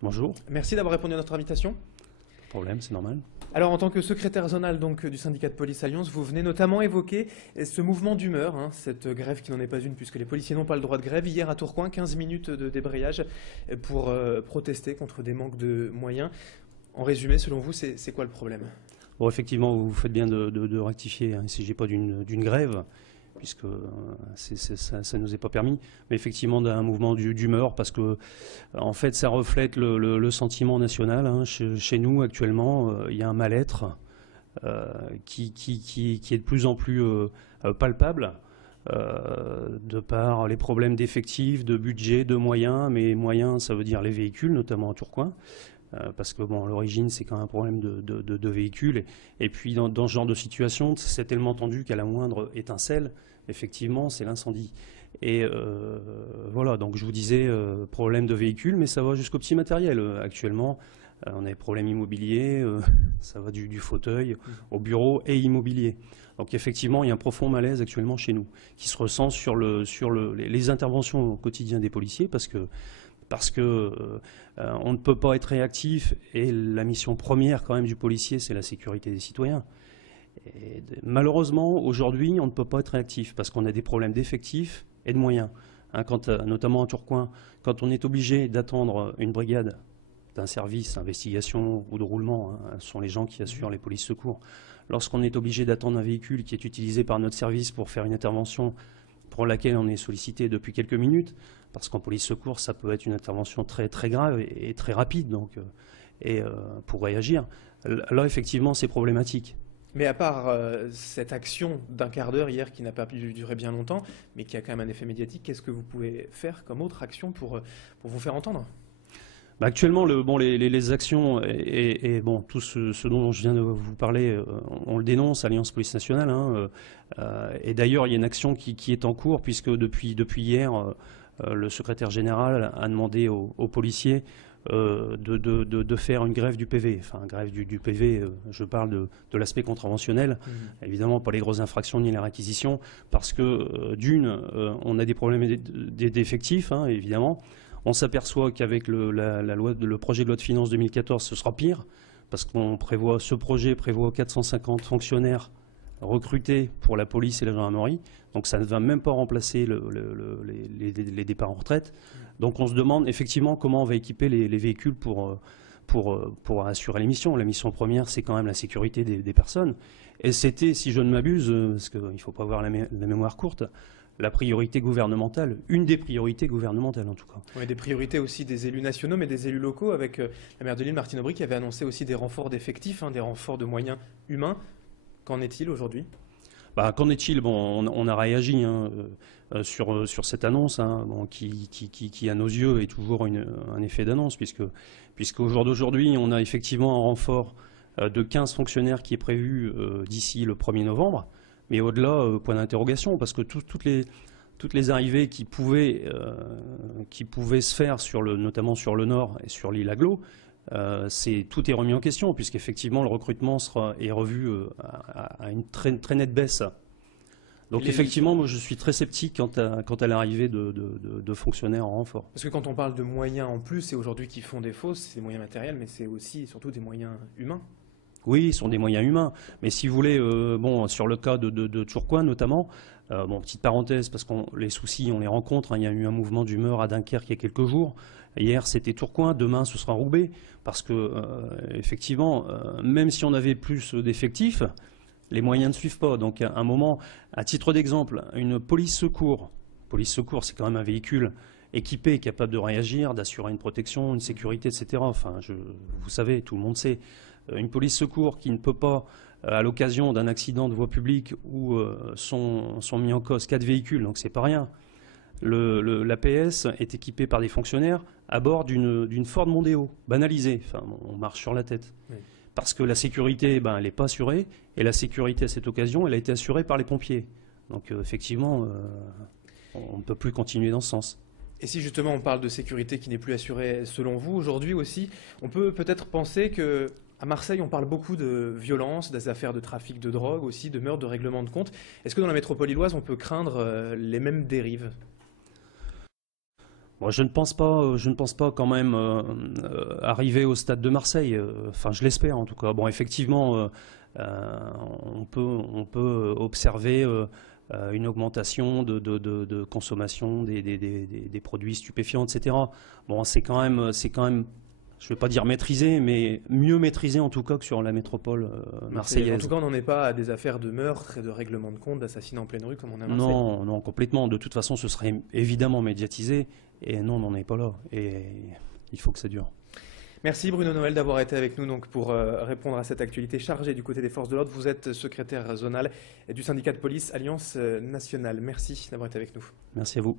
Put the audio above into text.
Bonjour. Merci d'avoir répondu à notre invitation. Pas de problème, c'est normal. Alors, en tant que secrétaire zonal du syndicat de police Alliance, vous venez notamment évoquer ce mouvement d'humeur, cette grève qui n'en est pas une puisque les policiers n'ont pas le droit de grève. Hier à Tourcoing, 15 minutes de débrayage pour protester contre des manques de moyens. En résumé, selon vous, c'est quoi le problème? Bon, effectivement, vous faites bien de rectifier. Il ne s'agit pas d'une grève, puisque ça ne nous est pas permis, mais effectivement d'un mouvement d'humeur, parce que en fait ça reflète le sentiment national. Chez nous actuellement, il y a un mal-être qui est de plus en plus palpable, de par les problèmes d'effectifs, de budget, de moyens, mais moyens ça veut dire les véhicules, notamment à Tourcoing. Parce que bon, à l'origine, c'est quand même un problème de véhicules. Et puis, dans ce genre de situation, c'est tellement tendu qu'à la moindre étincelle, effectivement, c'est l'incendie. Et voilà, donc je vous disais, problème de véhicules, mais ça va jusqu'au petit matériel. Actuellement, on a des problèmes immobiliers, ça va du fauteuil au bureau et immobilier. Donc effectivement, il y a un profond malaise actuellement chez nous, qui se ressent sur les interventions au quotidien des policiers, parce que on ne peut pas être réactif, et la mission première quand même du policier, c'est la sécurité des citoyens. Et malheureusement, aujourd'hui, on ne peut pas être réactif parce qu'on a des problèmes d'effectifs et de moyens. Notamment à Tourcoing, quand on est obligé d'attendre une brigade d'un service investigation ou de roulement, ce sont les gens qui assurent les polices secours. Lorsqu'on est obligé d'attendre un véhicule qui est utilisé par notre service pour faire une intervention pour laquelle on est sollicité depuis quelques minutes, parce qu'en police secours, ça peut être une intervention très, très grave et très rapide, donc, pour réagir. Là, effectivement, c'est problématique. Mais à part cette action d'un quart d'heure hier qui n'a pas pu durer bien longtemps, mais qui a quand même un effet médiatique, qu'est-ce que vous pouvez faire comme autre action pour vous faire entendre? Actuellement, les actions et bon, tout ce dont je viens de vous parler, on le dénonce, Alliance Police Nationale. Et d'ailleurs, il y a une action qui est en cours, puisque depuis hier, le secrétaire général a demandé aux policiers de faire une grève du PV. Enfin, grève du PV, je parle de l'aspect contraventionnel, évidemment pas les grosses infractions ni la réquisition, parce que on a des problèmes d'effectifs, évidemment. On s'aperçoit qu'avec le projet de loi de finances 2014, ce sera pire, parce ce projet prévoit 450 fonctionnaires recrutés pour la police et la gendarmerie. Donc ça ne va même pas remplacer les départs en retraite. Donc on se demande effectivement comment on va équiper les véhicules pour assurer les missions. La mission première, c'est quand même la sécurité des personnes. Et c'était, si je ne m'abuse, parce qu'il ne faut pas avoir la mémoire courte, la priorité gouvernementale, une des priorités gouvernementales en tout cas. Oui, des priorités aussi des élus nationaux, mais des élus locaux, avec la maire de Lille, Martine Aubry, qui avait annoncé aussi des renforts d'effectifs, des renforts de moyens humains. Qu'en est-il aujourd'hui? Qu'en est-il? Bon, on a réagi sur cette annonce, qui à nos yeux est toujours un effet d'annonce, puisqu'au jour d'aujourd'hui, on a effectivement un renfort de 15 fonctionnaires qui est prévu d'ici le 1er novembre. Mais au-delà, point d'interrogation, parce que toutes les arrivées qui pouvaient se faire notamment sur le nord et sur l'île Aglo, tout est remis en question, puisqu'effectivement le recrutement est revu à une très, très nette baisse. Donc effectivement, moi je suis très sceptique quant à l'arrivée de fonctionnaires en renfort. Parce que quand on parle de moyens en plus, c'est aujourd'hui qui font défaut, c'est des moyens matériels, mais c'est aussi et surtout des moyens humains. Oui, ce sont des moyens humains. Mais si vous voulez, sur le cas de Tourcoing notamment, petite parenthèse, parce que les soucis, on les rencontre. Il y a eu un mouvement d'humeur à Dunkerque il y a quelques jours. Hier, c'était Tourcoing. Demain, ce sera Roubaix. Parce que, effectivement, même si on avait plus d'effectifs, les moyens ne suivent pas. Donc, à un moment, à titre d'exemple, une police secours, c'est quand même un véhicule équipé, capable de réagir, d'assurer une protection, une sécurité, etc. Enfin, vous savez, tout le monde sait. Une police secours qui ne peut pas, à l'occasion d'un accident de voie publique où sont mis en cause 4 véhicules, donc c'est pas rien. L'APS est équipé par des fonctionnaires à bord d'une Ford Mondeo, banalisée. Enfin, on marche sur la tête. Oui. Parce que la sécurité, elle n'est pas assurée, et la sécurité à cette occasion, elle a été assurée par les pompiers. Donc effectivement, on ne peut plus continuer dans ce sens. Et si justement on parle de sécurité qui n'est plus assurée selon vous, aujourd'hui aussi, on peut peut-être penser que à Marseille, on parle beaucoup de violence, des affaires de trafic de drogue aussi, de meurtres, de règlements de compte. Est-ce que dans la métropole lilloise, on peut craindre les mêmes dérives? Moi, je ne pense pas quand même arriver au stade de Marseille. Enfin, je l'espère en tout cas. Bon, effectivement, on peut observer une augmentation de consommation des produits stupéfiants, etc. Bon, c'est quand même, je ne vais pas dire maîtrisé, mais mieux maîtrisé en tout cas que sur la métropole Marseille. En marseillaise. tout cas, on n'en est pas à des affaires de meurtre et de règlement de compte, d'assassinats en pleine rue comme on a à Marseille. Non, non, complètement. De toute façon, ce serait évidemment médiatisé. Et non, on n'en est pas là. Et il faut que ça dure. Merci Bruno Noël d'avoir été avec nous donc, pour répondre à cette actualité chargée du côté des forces de l'ordre. Vous êtes secrétaire zonal du syndicat de police Alliance nationale. Merci d'avoir été avec nous. Merci à vous.